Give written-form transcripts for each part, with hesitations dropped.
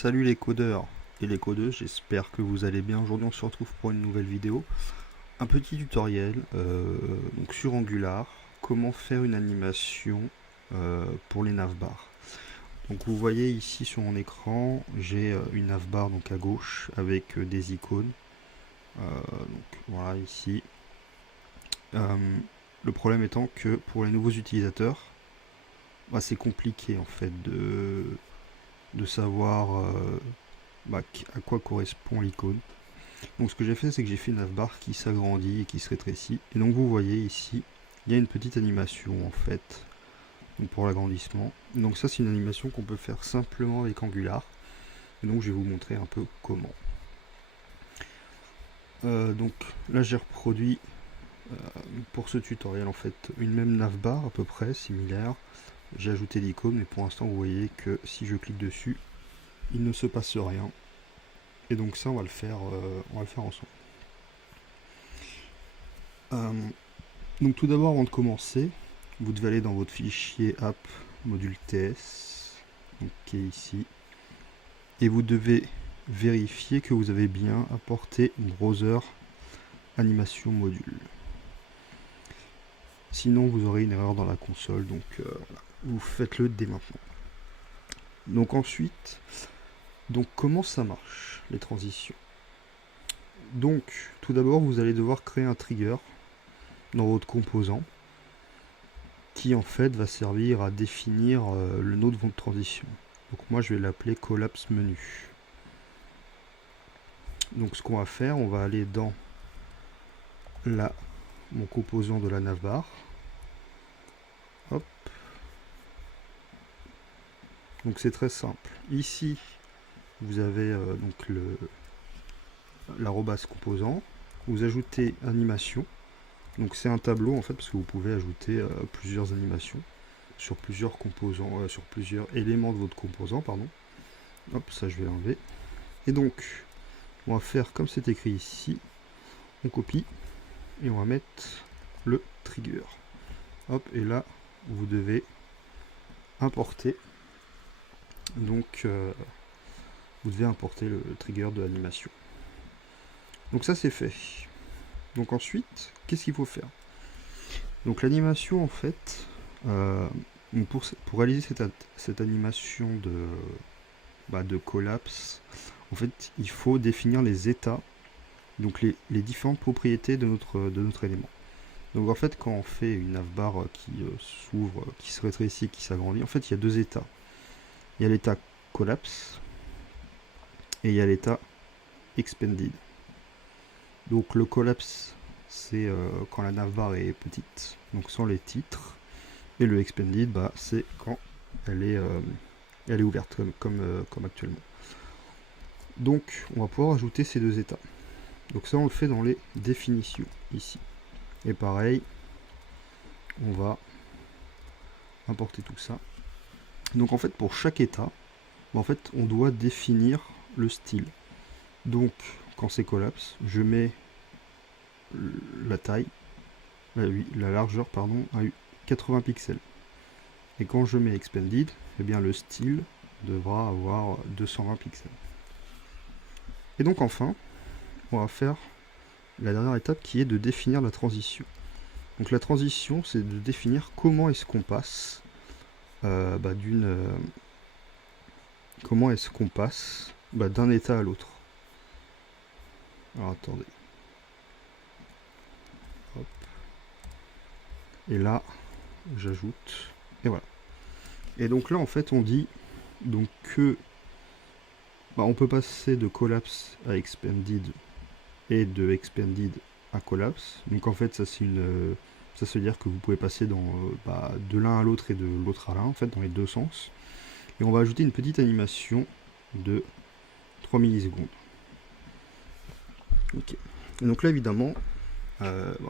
Salut les codeurs et les codeuses, j'espère que vous allez bien. Aujourd'hui on se retrouve pour une nouvelle vidéo. Un petit tutoriel donc sur Angular, comment faire une animation pour les navbars. Donc vous voyez ici sur mon écran, j'ai une navbar donc à gauche avec des icônes. Donc voilà ici. Le problème étant que pour les nouveaux utilisateurs, c'est compliqué en fait de savoir à quoi correspond l'icône. Donc ce que j'ai fait, c'est que j'ai fait une navbar qui s'agrandit et qui se rétrécit. Et donc vous voyez ici, il y a une petite animation en fait pour l'agrandissement. Donc ça c'est une animation qu'on peut faire simplement avec Angular. Et donc je vais vous montrer un peu comment. Donc là j'ai reproduit pour ce tutoriel en fait une même navbar à peu près similaire. J'ai ajouté l'icône, mais pour l'instant vous voyez que si je clique dessus, il ne se passe rien. Et donc ça on va le faire ensemble. Donc tout d'abord, avant de commencer, vous devez aller dans votre fichier app module TS, donc, qui est ici, et vous devez vérifier que vous avez bien apporté browser animation module. Sinon vous aurez une erreur dans la console, donc vous faites-le dès maintenant. Donc ensuite, comment ça marche les transitions? Donc tout d'abord vous allez devoir créer un trigger dans votre composant qui en fait va servir à définir le nom de votre transition. Donc moi je vais l'appeler collapse menu. Donc ce qu'on va faire, on va aller dans mon composant de la navbar. Hop. Donc c'est très simple. Ici vous avez donc l'arrobas composant. Vous ajoutez animation. Donc c'est un tableau en fait parce que vous pouvez ajouter plusieurs animations sur plusieurs composants, sur plusieurs éléments de votre composant, pardon. Hop, ça je vais l'enlever. Et donc on va faire comme c'est écrit ici, on copie et on va mettre le trigger. Hop, et là vous devez importer. Donc vous devez importer le trigger de l'animation. Donc ça c'est fait. Donc ensuite, qu'est-ce qu'il faut faire? Donc l'animation en fait, pour réaliser cette animation de collapse, en fait il faut définir les états, donc les différentes propriétés de notre élément. Donc en fait quand on fait une navbar qui s'ouvre, qui se rétrécit, qui s'agrandit, en fait il y a deux états. Il y a l'état collapse et il y a l'état expanded. Donc le collapse c'est quand la navbar est petite, donc sans les titres, et le expanded c'est quand elle est ouverte comme actuellement. Donc on va pouvoir ajouter ces deux états. Donc ça on le fait dans les définitions ici. Et pareil, on va importer tout ça. Donc en fait pour chaque état, en fait on doit définir le style. Donc quand c'est collapse, je mets la taille, la largeur pardon, à 80 pixels. Et quand je mets expanded, eh bien le style devra avoir 220 pixels. Et donc enfin, on va faire la dernière étape qui est de définir la transition. Donc la transition, c'est de définir comment est-ce qu'on passe d'un état à l'autre. Alors attendez. Hop. Et là, j'ajoute. Et voilà. Et donc là, en fait, on dit donc que on peut passer de collapse à expanded et de expanded à collapse. Donc en fait, ça veut dire que vous pouvez passer de l'un à l'autre et de l'autre à l'un, en fait, dans les deux sens. Et on va ajouter une petite animation de 3 millisecondes. Ok. Et donc là, évidemment,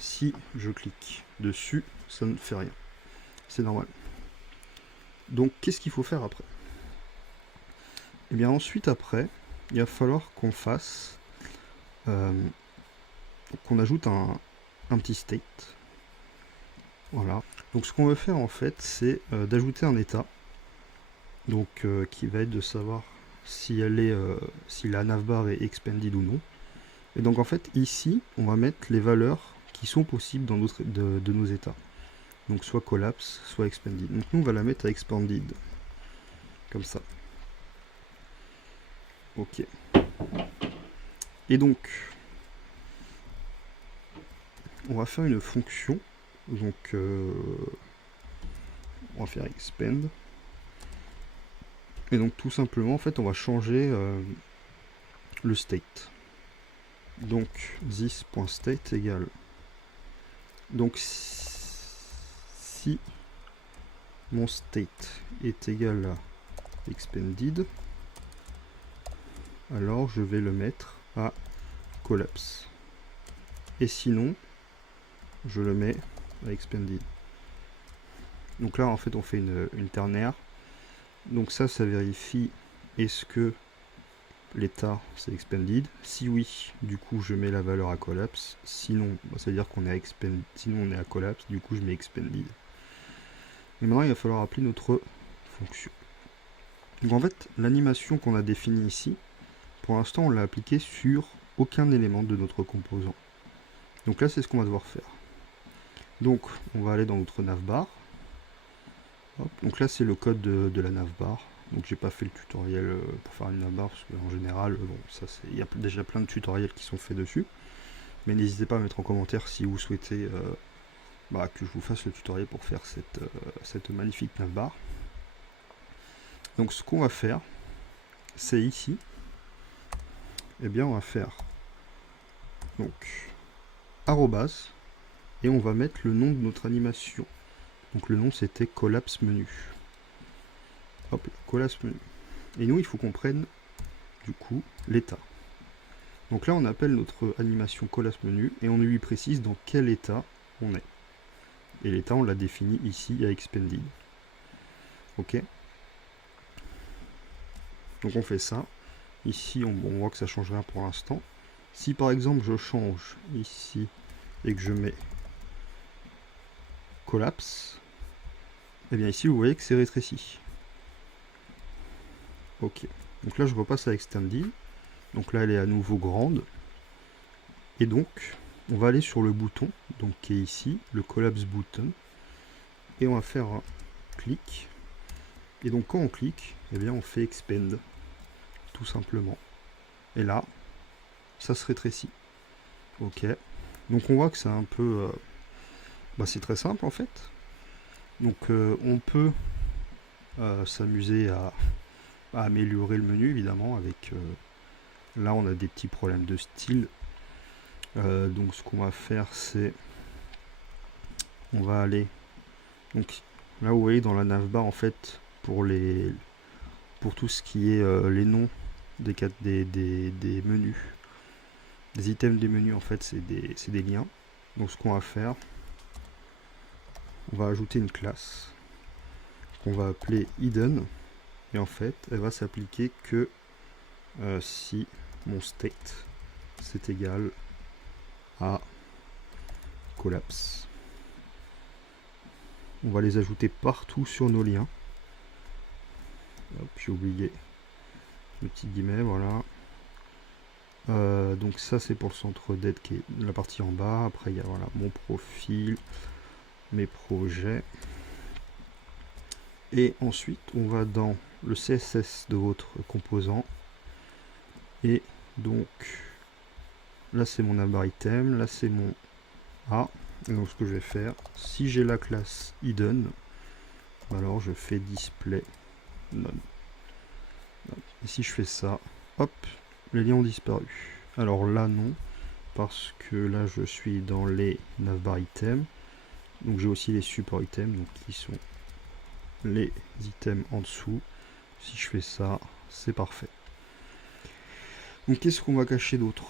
si je clique dessus, ça ne fait rien. C'est normal. Donc, qu'est-ce qu'il faut faire après? Et bien ensuite, après, il va falloir qu'on fasse, qu'on ajoute un petit state. Voilà. Donc ce qu'on veut faire en fait, c'est d'ajouter un état, donc qui va être de savoir si la navbar est expanded ou non. Et donc en fait ici on va mettre les valeurs qui sont possibles dans de nos états. Donc soit collapse, soit expanded. Donc nous on va la mettre à expanded. Comme ça. Ok. Et donc on va faire une fonction. Donc on va faire expand. Et donc tout simplement en fait on va changer le state. Donc this.state égale. Donc si mon state est égal à expanded, alors je vais le mettre à collapse. Et sinon, je le mets à expanded. Donc là en fait on fait une ternaire. Donc ça vérifie est-ce que l'état c'est expanded. Si oui, du coup je mets la valeur à collapse. Sinon, ça veut dire qu'on est à expanded. Sinon on est à collapse, du coup je mets expanded. Et maintenant il va falloir appeler notre fonction. Donc en fait, l'animation qu'on a définie ici, pour l'instant on l'a appliquée sur aucun élément de notre composant. Donc là c'est ce qu'on va devoir faire. Donc on va aller dans notre navbar. Hop. Donc là c'est le code de la navbar. Donc j'ai pas fait le tutoriel pour faire une navbar parce qu'en général, bon, ça il y a déjà plein de tutoriels qui sont faits dessus. Mais n'hésitez pas à mettre en commentaire si vous souhaitez que je vous fasse le tutoriel pour faire cette magnifique navbar. Donc ce qu'on va faire, c'est ici, eh bien on va faire donc arrobase et on va mettre le nom de notre animation. Donc le nom c'était collapse menu. Hop, collapse menu. Et nous il faut qu'on prenne du coup l'état. Donc là on appelle notre animation collapse menu et on lui précise dans quel état on est. Et l'état on l'a défini ici à expanded. Ok. Donc on fait ça. Ici on voit que ça change rien pour l'instant. Si par exemple je change ici et que je mets collapse, et bien ici vous voyez que c'est rétréci. Ok. Donc là je repasse à extended. Donc là elle est à nouveau grande. Et donc on va aller sur le bouton, donc qui est ici, le collapse button. Et on va faire un clic. Et donc quand on clique, eh bien on fait expand. Tout simplement. Et là, ça se rétrécit. Ok. Donc on voit que c'est un peu... c'est très simple en fait. Donc on peut s'amuser à améliorer le menu évidemment avec... là on a des petits problèmes de style. Donc ce qu'on va faire c'est... On va aller... Donc là vous voyez dans la navbar en fait pour tout ce qui est les noms des menus. Les items des menus en fait c'est des liens. Donc ce qu'on va faire, on va ajouter une classe qu'on va appeler hidden et en fait elle va s'appliquer que si mon state c'est égal à collapse. On va les ajouter partout sur nos liens. J'ai oublié le petit guillemet, voilà. Donc ça c'est pour le centre d'aide qui est la partie en bas. Après il y a voilà, mon profil, mes projets. Et ensuite on va dans le CSS de votre composant. Et donc là c'est mon navbar item, là c'est mon A. Et donc ce que je vais faire, si j'ai la classe hidden, alors je fais display none. Et si je fais ça, hop, les liens ont disparu. Alors là non, parce que là je suis dans les navbar items. Donc j'ai aussi les support items, donc qui sont les items en dessous. Si je fais ça, c'est parfait. Donc qu'est-ce qu'on va cacher d'autre?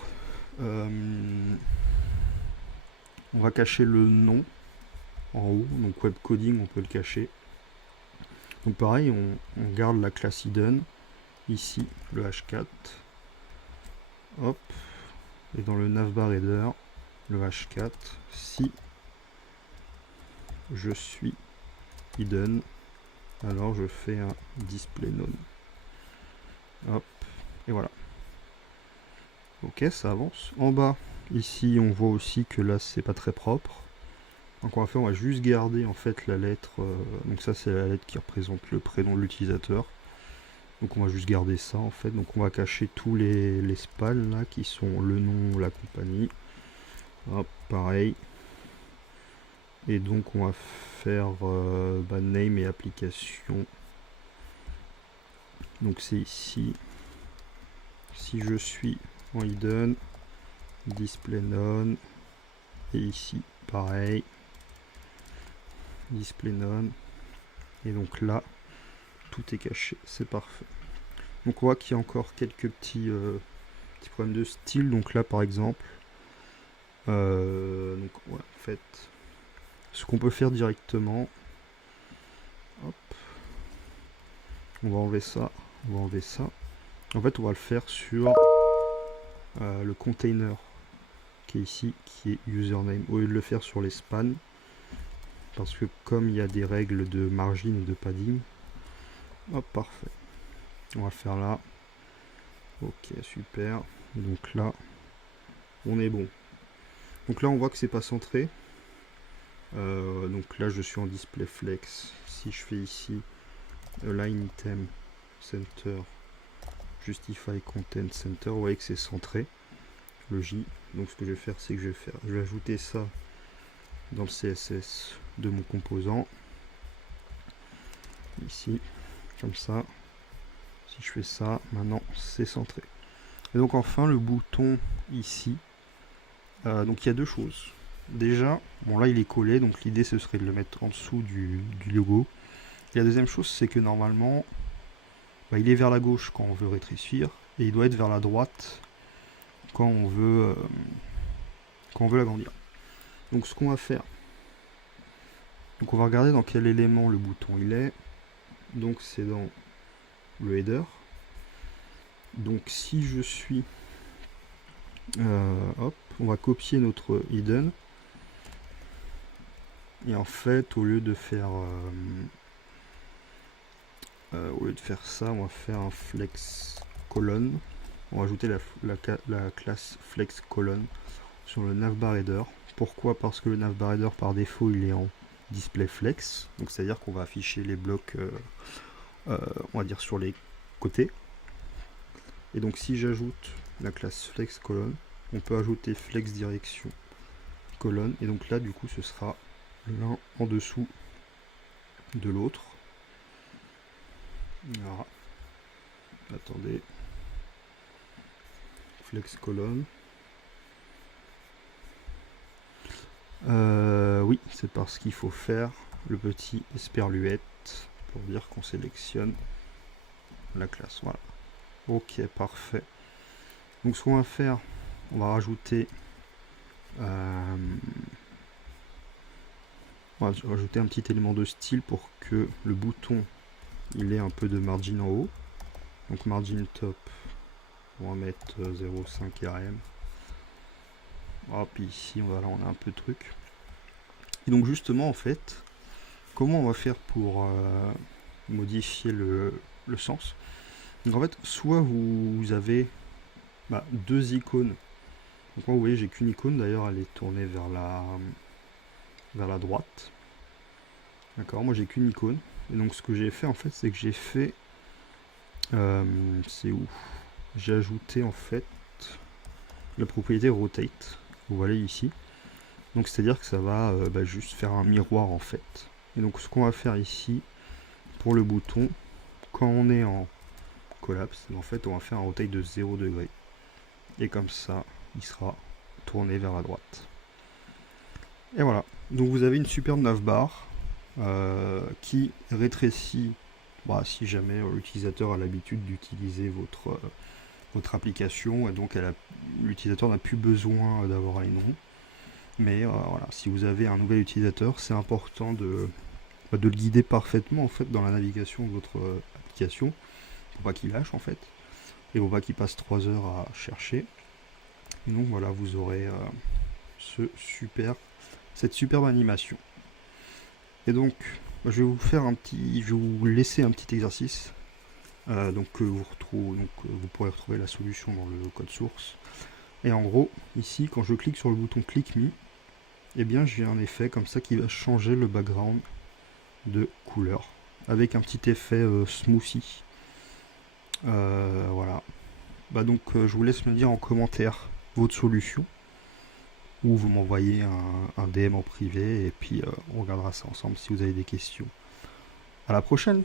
On va cacher le nom en haut, donc web coding on peut le cacher. Donc pareil, on garde la classe hidden, ici le h4, hop, et dans le navbar header, le h4, si je suis hidden, alors je fais un display none. Hop, Et voilà. Ok, ça avance. En bas, ici, on voit aussi que là, c'est pas très propre. Donc on va faire, on va juste garder en fait la lettre. Donc ça, c'est la lettre qui représente le prénom de l'utilisateur. Donc on va juste garder ça en fait. Donc on va cacher tous les spals là qui sont le nom, la compagnie. Hop, pareil. Et donc on va faire name et application. Donc c'est ici. Si je suis en hidden, display none. Et ici, pareil. Display none. Et donc là, tout est caché. C'est parfait. Donc on voit qu'il y a encore quelques petits problèmes de style. Donc là, par exemple, donc ouais, en fait, ce qu'on peut faire directement, hop, on va enlever ça, on va enlever ça. En fait, on va le faire sur le container qui est ici, qui est username, au lieu de le faire sur les spans, parce que comme il y a des règles de margin et de padding, hop, parfait. On va le faire là. Ok, super. Donc là, on est bon. Donc là, on voit que c'est pas centré. Donc là, je suis en display flex. Si je fais ici align item center, justify content center, vous voyez que c'est centré. Le J. Donc ce que je vais faire, c'est que je vais ajouter ça dans le CSS de mon composant. Ici, comme ça. Si je fais ça, maintenant c'est centré. Et donc enfin le bouton ici. Donc il y a deux choses. Déjà, bon là il est collé, donc l'idée ce serait de le mettre en dessous du logo. Et la deuxième chose, c'est que normalement, il est vers la gauche quand on veut rétrécir, et il doit être vers la droite quand on veut l'agrandir. Donc ce qu'on va faire, donc on va regarder dans quel élément le bouton il est. Donc c'est dans le header. Donc si je suis, hop, on va copier notre hidden. Et en fait, au lieu de faire ça, on va faire un flex colonne. On va ajouter la classe flex colonne sur le navbar header. Pourquoi? Parce que le navbar header par défaut il est en display flex, donc c'est à dire qu'on va afficher les blocs on va dire sur les côtés. Et donc si j'ajoute la classe flex colonne, on peut ajouter flex direction colonne, et donc là du coup ce sera l'un en dessous de l'autre. Voilà. Attendez, flex colonne. Oui, c'est parce qu'il faut faire le petit esperluette pour dire qu'on sélectionne la classe. Voilà. Ok, parfait. Donc ce qu'on va faire, on va rajouter un petit élément de style pour que le bouton il ait un peu de margin en haut. Donc margin top, on va mettre 0,5 rm. Hop, ici là on a un peu de truc. Et donc justement en fait, comment on va faire pour modifier le sens? Donc en fait, soit vous avez deux icônes. Donc moi vous voyez j'ai qu'une icône, d'ailleurs elle est tournée vers la droite. D'accord, moi j'ai qu'une icône. Et donc ce que j'ai fait en fait, c'est que j'ai fait c'est où j'ai ajouté en fait la propriété rotate. Vous voyez ici. Donc c'est à dire que ça va juste faire un miroir en fait. Et donc ce qu'on va faire ici pour le bouton, quand on est en collapse, en fait on va faire un rotate de 0 degré. Et comme ça, il sera tourné vers la droite. Et voilà. Donc vous avez une superbe navbar qui rétrécit si jamais l'utilisateur a l'habitude d'utiliser votre application, et donc l'utilisateur n'a plus besoin d'avoir un nom. Mais voilà, si vous avez un nouvel utilisateur, c'est important de le guider parfaitement en fait dans la navigation de votre application, pour pas qu'il lâche en fait, et pour pas qu'il passe 3 heures à chercher. Et donc voilà, vous aurez cette superbe animation. Et donc je vais vous laisser un petit exercice Vous pourrez retrouver la solution dans le code source. Et en gros, ici, quand je clique sur le bouton Click Me, eh bien j'ai un effet comme ça qui va changer le background de couleur, avec un petit effet smoothie. Voilà. Je vous laisse me dire en commentaire votre solution, ou vous m'envoyez un DM en privé, et puis on regardera ça ensemble si vous avez des questions. À la prochaine!